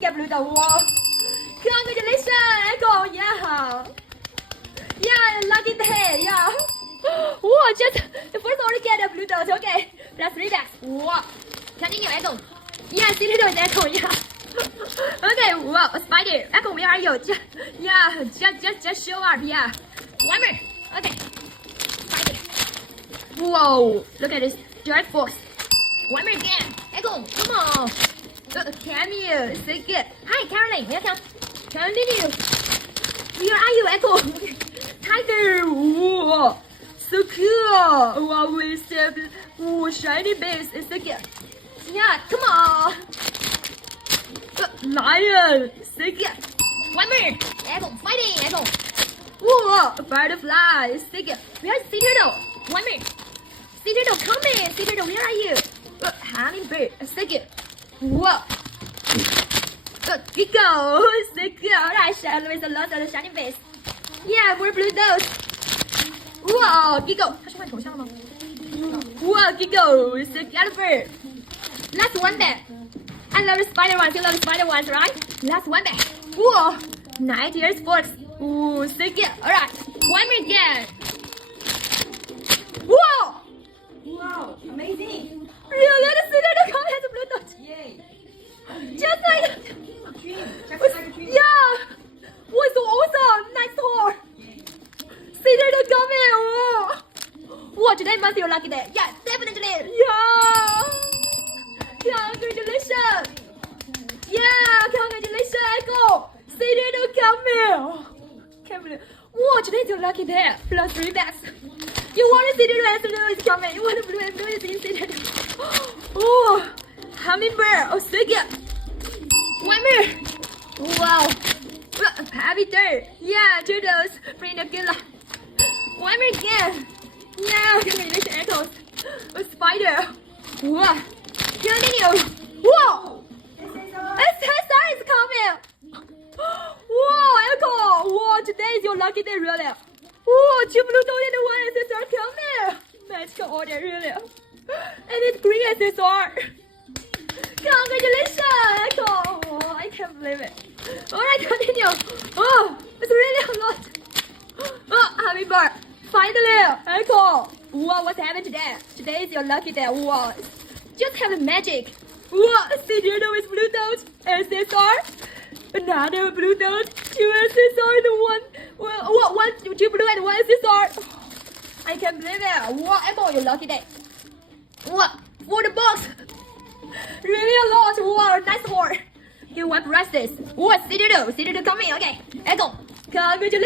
Get blue the wall. Congratulations, Echo. Yeah. Yeah, lucky day. Yeah. Whoa, just the first order get a blue dot. Okay. Plus 3 bags. Wow. Continue, Echo. Yeah, see it is Echo. Yeah. Okay. Wow, Spider. Echo, where are you? Just show up. Yeah. One more. Okay. Spider. Whoa. Look at this. Direct force. One more again. Echo, come on. Camille, so good. Hi, Caroline. Welcome. Continue. Where are you, Echo? Tiger. Whoa. So cool. Wow, we have shiny base. It's so good. Yeah, come on. Lion. So good. One more. Echo, fighting, Echo. Whoa, butterfly. So good. Where's Sea Turtle? One more. Sea Turtle, come in. Sea Turtle, where are you? Hummingbird. So good. Whoa. Good go. So good. Alright, Shadow is a lot of the shiny base. Yeah, more blue those. Whoa, Gigo. 他是换头像了吗 Whoa, Gigo. So good bird. Last one back. I love the spider ones. You love the spider ones, right? Last one back. Whoa. 9 years sports. Ooh, so good. Alright. One more again. Whoa. Wow, amazing! Really? The city the car has a blue dot. Yay! Just like Dream, just like a dream. yeah. Was so awesome. Nice tour. City the coming. Oh. Wow, today must be a lucky day. Yeah, definitely. Yeah. Congratulations. Yeah, congratulations, Echo. City the coming. Can't believe. Wow, today's your lucky day. Plus 3 bags. You want to see the red blue is coming. You want the blue and blue is in the oh, hummingbird. Oh, so good. One more. Wow. Happy day. Yeah, turtles. Bring the good luck. One more again. Yeah, congratulations, Echoes. A spider. Wow. Continue. Whoa. SSR is coming. Whoa, Echo. Whoa, today is your lucky day, really. Whoa, 2 blue dot and 1 SSR coming. Magical order, really. And it's green SSR. Congratulations, Echo. Oh, I can't believe it. Alright, continue. Oh, it's really a lot. Oh, hummingbird. Finally, Echo. Wow, what's happened today? Today is your lucky day. Wow. Just have the magic. Wow, see here with blue dots. SSR. Another blue dot. 2 SSR and 2 blue and 1 SSR. I can't believe it. Wow, Echo, your lucky day. Wow, for the box. Really a lot. Wow, nice tour. You want to rest this. Wow, Citadel coming. Okay, Echo, congratulations.